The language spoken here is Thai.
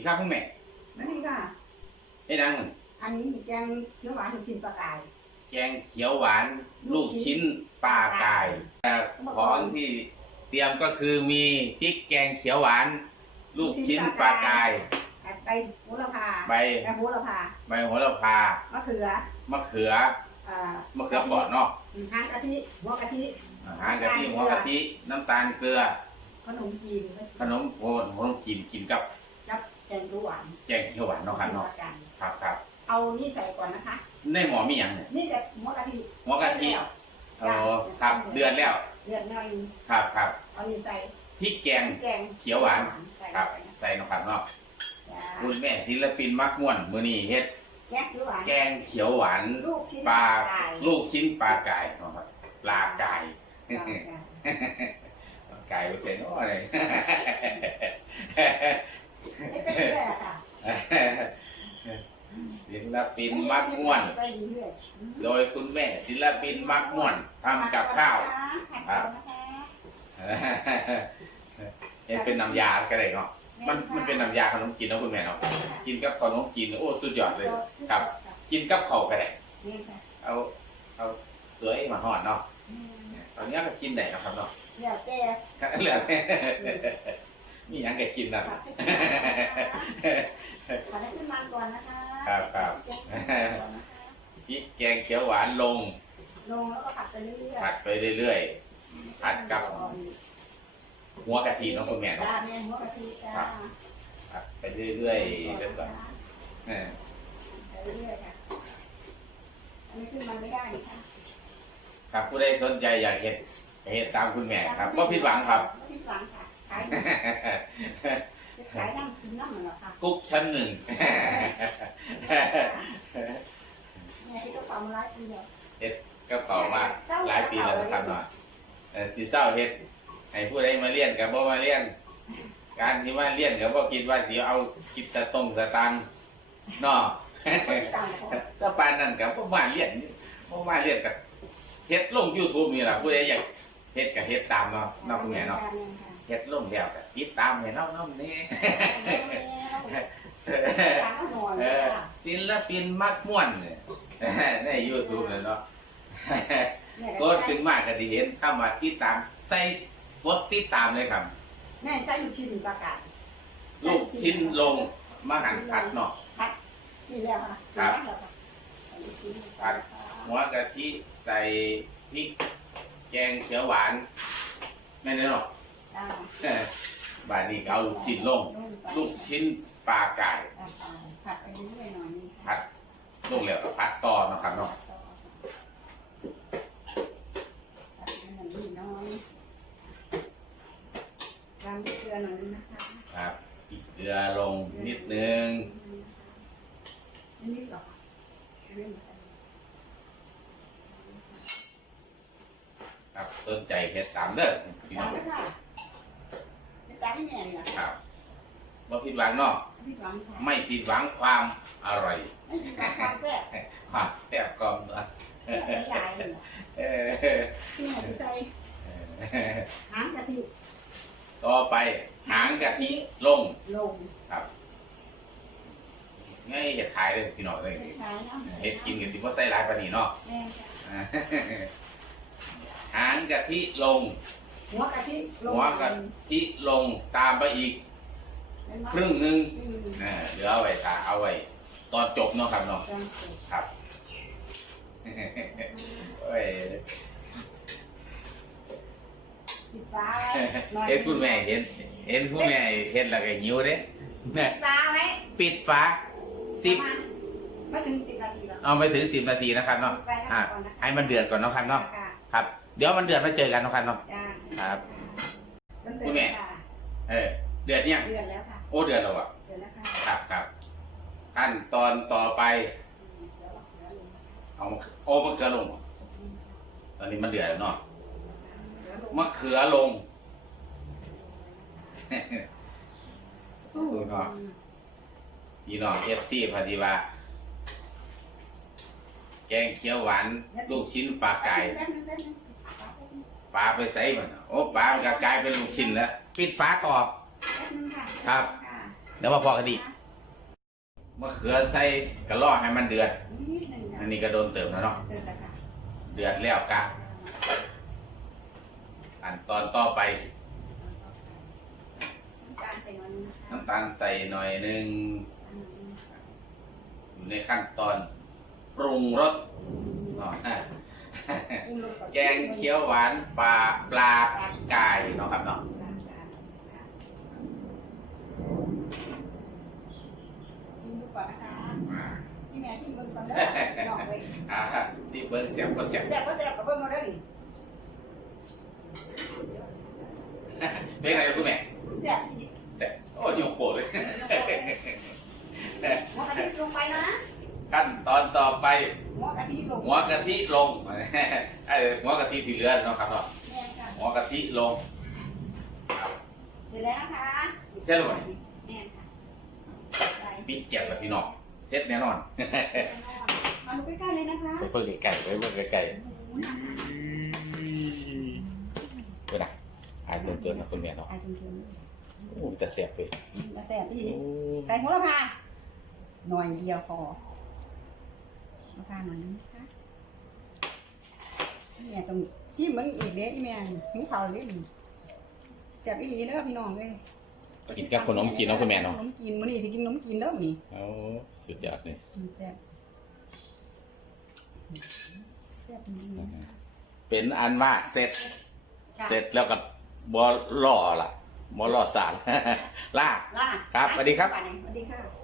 อีกครับคุณแม่นี่ค่ะ ไอ้ดังอันนี้มีแกงเขียวหวานถึงสินปลากาย แกงเขียวหวานลูกชิ้นปลากายแต่ของที่เตรียมก็คือมีพริกแกงเขียวหวาน ลูกชิ้นปลากายใบโหระพาใบใบโหระพาใบโหระพามะเขือมะเขืออ่ามะเขือเปอดเนาะหางกะทิหัวกะทิหางกะทิหัวกะทิน้ำตาลเกลือ ขนมจีนขนมโอ้ขนมจีนกินกับกับ แกงเขียวหวานแกงเขียวหวานเนาะครับเนาะกันครับครับเอานี่ใส่ก่อนนะคะในหมอมีอย่างเนี่ยนี่จะหัวกะทิหัวกะทิโอ้ครับเดือนแล้ว เดือดหน่อยครับครับเอานี่ใส่พริกแกงแกงเขียวหวานใส่ครับไปนะใส่เนาะครับเนาะจ้าคุณแม่ศิลปินมักม่วนมื้อนี้เฮ็ดแกงเขียวหวานแกงเขียวหวานลูกชิ้นปลาไก่ลูกชิ้นปลากายเนาะครับปลากายปลาไก่ปลากายไปเป็นโอ้อะไร ไม่เป็นเรื่อยอะค่ะศิลปินมักม่วน ไปเรื่อยโดยคุณแม่ศิลปินมักม่วนทำกับข้าวผัดก่อนนะคะเห็นเป็นน้ำยาก็ได้เนาะมันมันเป็นน้ำยาขนมจีนเนาะคุณแม่เนาะกินกับขนมจีนโอ้สุดยอดเลย ครับ กินกับข้าวก็ได้ นี่ค่ะเอาเอาสวยมาหอดเนาะตอนนี้ก็กินได้เนาะครับเนาะ เดี๋ยวแต่ เหลือแต่ มีหยังก็กินนะผัดให้ขึ้นมาผัดให้ขึ้นมาก่อนนะคะครับครับพริกแกงเขียวหวานลง ลงแล้วก็ผัดไปเรื่อยๆผัดไปเรื่อยๆผัดกับ หัวกะทิเนาะคุณแม่เนาะจ้าแม่หัวกะทิจ้าผัดไปเรื่อยๆเรื่อยก่อนเออไปเรื่อยๆค่ะอันนี้ขึ้นมาไม่ได้ค่ะครับผู้ใดสนใจอยากเห็ดเห็ดตามคุณแม่ครับก็ผิดหวังครับไม่ผิดหวังค่ะ ขายจะขายน้ำกินน้ำเหมือนกันค่ะกุ๊กชั้นหนึ่งแม่ที่ก็ทำร้ายปีเดียวก็ต่อมาหลายปีแล้วนะครับเนาะเอ่อสีเศร้าเฮ็ดให้ผู้ใดมาเลี้ยนกับบ่มาเลี้ยนการที่มาเลี้ยนกับบ่คิดว่าสิเอาคิดตะตรงสตังค์เนาะคนที่ต่างคนถ้าปานนั้นกับบ่มาเลี้ยนบ่มาเลี้ยนกับเฮ็ดลง YouTube นี่ล่ะผู้ใดอยากเฮ็ดก็เฮ็ดตามเนาะเนาะคุณแม่เนาะ เฮ็ดลงแล้วก็ติดตามให้เราเนาะนี่เออศิลปินมักม่วนเนี่ยใน YouTube เลยเนาะกดขึ้นมากก็สิเห็นคำว่าติดตามใส่กดติดตามเลยครับแม่ใช้ลูกชิ้นประกาศลูกชิ้นลงมาหันผัดเนาะนี่แล้วค่ะครับนี่แล้วค่ะใส่ลูกชิ้นผัดหัวกะทิใส่พริกแกงเขียวหวานแม่นเนาะอ่า เออบาดนี้ก็เอาลูกชิ้นลง ลูกชิ้นปลากายผัดไปเรื่อยๆหน่อยนึงผัดลงแล้วก็ผัดต่อเนาะครับเนาะผัดให้มันนิดหน้อยตามด้วยเกลือหน่อยนึงนะคะครับอีกเกลือลงนิดนึงนิดๆหรอกนิดครับสนใจเฮ็ดตามเด้อพี่ๆน้ตาอมงด้วยค่ะตามให้แม่นี่แหละครับบ่ผิดหวังเนาะพี่หวังค่ะไม่ผิดหวังความอร่อย ไม่มีการทำแซ่บความแซ่บความนัวแซ่บไม่ใหญ่เลยเออที่ไหนใจหางกะทิต่อไปหางกะทิลงลงง่ายเห็ดขายเลยพี่น้องเลยไม่ใช่นะเห็ดกินกันสิว่าใส่หลายปานนี้เนาะแม่จ้ะ หางกะทิลง หัวกะทิลงหัวกะทิลงตามไปอีกครึ่งหนึงอืมเออเหลือเอาไว้ตาเอาไว้ ตอนจบเนาะครับเนาะจังสิครับเอ้ยปิดฟ้าไว้หน่อยเห็นคุณแม่เห็นเห็นคุณแม่เห็นแล้วก็หิวเด้แม่ปิดฟ้าไว้ปิดฝาสิบประมาณไม่ถึงสิบนาทีหรอกเอาไปถึงสิบนาทีนะครับเนาะ ปิดไว้นะอะก่อนนะให้มันเดือดก่อนเนาะครับเนาะ ค่ะครับ เดี๋ยวมันเดือดมาเจอกันเนาะครับเนาะ จ้า ครับต้นคุณแม่เดือนค่ะเออเดือดเนี่ยงเดือนแล้วค่ะโอ้เดือดแล้วอะเดือนแล้วค่ะครับครับขั้นตอนต่อไปอืมเดี๋ยวเราเดี๋ยวลงนะคะเอามะโอ้มะเขือลงเหรออืมตอนนี้มันเดือดแล้วเนาะเดี๋ยวลงมะเขือลง โอ้เนาะพี่น้องเอฟซีพอดีว่า แกงเขียวหวาน ลูกชิ้นปลาไก่ แป๊บนึงแป๊บนึง ปลาไปใส่มันโอ้ปลามันก็กลายเป็นลูกชิ้นแล้ว ปิดฝาตอบแป๊บนึงค่ะครับค่ะเดี๋ยวมาพอกันดีมะเขือใส่กระล่อให้มันเดือดนิดหนึงอันนี้ก็โดนเติมแล้วเนาะเดินละค่ะเดือดแล้วกะอันตอนต่อไปน้ำตาลใส่หน่อยนะคะน้ำตาลใส่หน่อยหนึงอืมอยู่ในขั้นตอนปรุงรสเนาะปรุงรสอน แกงเขียวหวานปลาปลาไก่เนาะครับเนาะชิมดูก่อนนะคะอ่าพี่แม่ชิมเบิ่งก่อนเด้อน้องเว้ยอ่าสิเบิ้งเสียบก็เสียบแซ่บบ่แซ่บก็เบิ่งเอาเด้อนี่เป็นไงคุณแม่แซ่บอีกแต่โอ้ยงโปรดเลยหัวกะทิลงไปนะขั้นตอนต่อไปหัวกะทิลงหัวกะทิลง ไอ้หัวกะทิที่เหลือเนาะครับเนาะแม่ค่ะหัวกะทิลงเสร็จแล้วนะคะเสร็จแล้วบ่แม่ค่ะใส่ปิดแก๊สแล้วพี่น้องเสร็จแน่นอนมาดูใกล้ๆเลยนะคะไปเพิ่งไก่ไปเพิ่งไก่โอ้โหน่าทานไปนะอ่านเตือนๆนะคุณแม่เนาะอะจุ่มโอ้แต่เสียบเลยๆจะแซ่บอีกใส่โหระพาหน่อยเดียวพอโหระพาหน่อยนึงนะคะ แม่ต้องจิ้มมันอีกเด้อีแม่หิวข้าวเลยนี่แซ่บอีหลีเด้อพี่น้องเอ้ยกินกับขนมจีนเนาะคุณแม่เนาะ ขนมจีนมื้อนี้สิกินขนมจีนเด้อมื้อนี้โอ้สุดยอดเลยอืมแซ่บแซ่บจริงๆนะเป็นอันว่าเสร็จ ค่ะ เสร็จแล้วก็บอล่อล่ะบอล่อสาร ลากล่ะครับสวัสดีครับ สวัสดีค่ะ